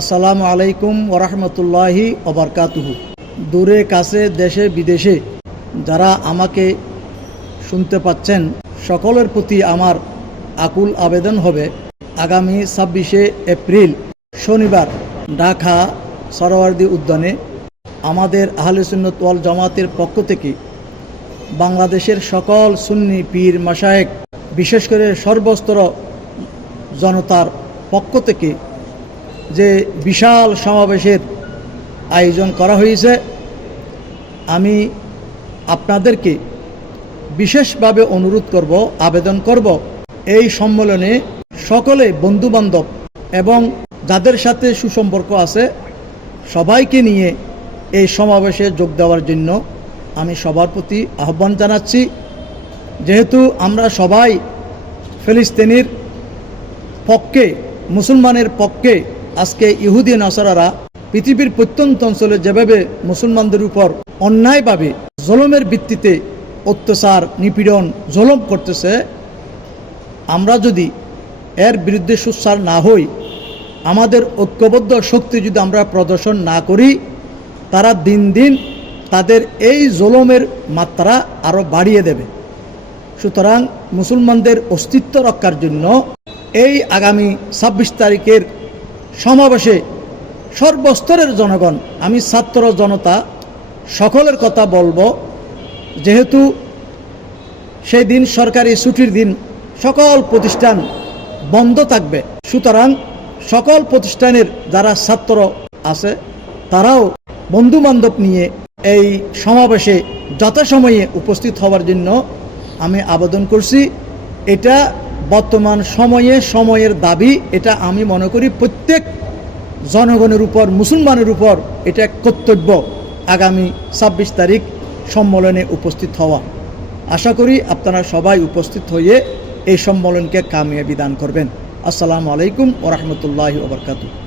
আসসালামু আলাইকুম ওরহমতুল্লাহি ওবরকাতুহু দূরে, কাছে, দেশে, বিদেশে যারা আমাকে শুনতে পাচ্ছেন, সকলের প্রতি আমার আকুল আবেদন হবে। আগামী ছাব্বিশে এপ্রিল, শনিবার, ঢাকা সরোয়ার্দি উদ্যানে আমাদের আহলে সুন্নত ওয়াল জামাতের পক্ষ থেকে বাংলাদেশের সকল সুন্নি পীর মাসায়েক বিশেষ করে সর্বস্তর জনতার পক্ষ থেকে যে বিশাল সমাবেশের আয়োজন করা হয়েছে, আমি আপনাদেরকে বিশেষভাবে অনুরোধ করব, আবেদন করব এই সম্মেলনে সকলে বন্ধুবান্ধব এবং যাদের সাথে সুসম্পর্ক আছে, সবাইকে নিয়ে এই সমাবেশে যোগ দেওয়ার জন্য আমি সবার প্রতি আহ্বান জানাচ্ছি। যেহেতু আমরা সবাই ফিলিস্তিনির পক্ষে, মুসলমানের পক্ষে আজকে ইহুদি নাসারারা পৃথিবীর প্রত্যন্ত অঞ্চলে যেভাবে মুসলমানদের উপর অন্যায়ভাবে জলমের ভিত্তিতে অত্যাচার, নিপীড়ন, জলম করতেছে, আমরা যদি এর বিরুদ্ধে সুসার না হই, আমাদের ঐক্যবদ্ধ শক্তি যদি আমরা প্রদর্শন না করি, তারা দিন দিন তাদের এই জলমের মাত্রা আরও বাড়িয়ে দেবে। সুতরাং মুসলমানদের অস্তিত্ব রক্ষার জন্য এই আগামী ছাব্বিশ তারিখের সমাবেশে সর্বস্তরের জনগণ, আমি ছাত্র জনতা, সকলের কথা বলব। যেহেতু সেই দিন সরকারি ছুটির দিন, সকল প্রতিষ্ঠান বন্ধ থাকবে। সুতরাং সকল প্রতিষ্ঠানের যারা ছাত্র আছে, তারাও বন্ধু বান্ধব নিয়ে এই সমাবেশে যথাসময়ে উপস্থিত হওয়ার জন্য আমি আবেদন করছি। এটা বর্তমান সময়ে, সময়ের দাবি, এটা আমি মনে করি প্রত্যেক জনগণের উপর, মুসলমানের উপর এটা এক কর্তব্য আগামী ছাব্বিশ তারিখ সম্মেলনে উপস্থিত হওয়া। আশা করি আপনারা সবাই উপস্থিত হয়ে এই সম্মেলনকে কামিয়াবি দান করবেন। আসসালামু আলাইকুম ওরহমতুল্লাহ ওবরকাতু